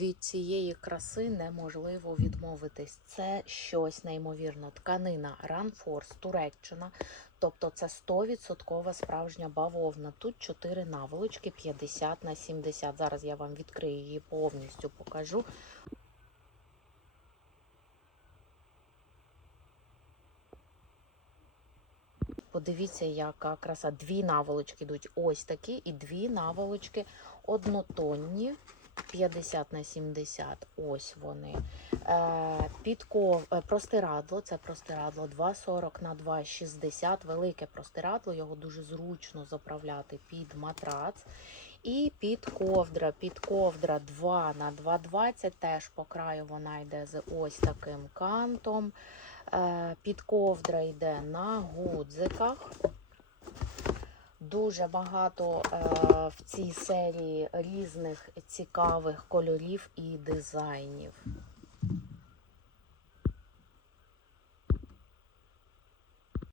Від цієї краси неможливо відмовитись. Це щось неймовірно. Тканина Runforce, Туреччина. Тобто це 100% справжня бавовна. Тут 4 наволочки 50 на 70. Зараз я вам відкрию її повністю, покажу. Подивіться, яка краса. Дві наволочки йдуть ось такі, і дві наволочки однотонні. 50 на 70, ось вони. Е, підков, е, простирадло, це простирадло 2,40 на 2,60, велике простирадло, його дуже зручно заправляти під матрац. І під ковдра, під ковдра 2 на 2,20, теж по краю вона йде з ось таким кантом. Е, під ковдра йде на гудзиках. Дуже багато е, в цій серії різних цікавих кольорів і дизайнів.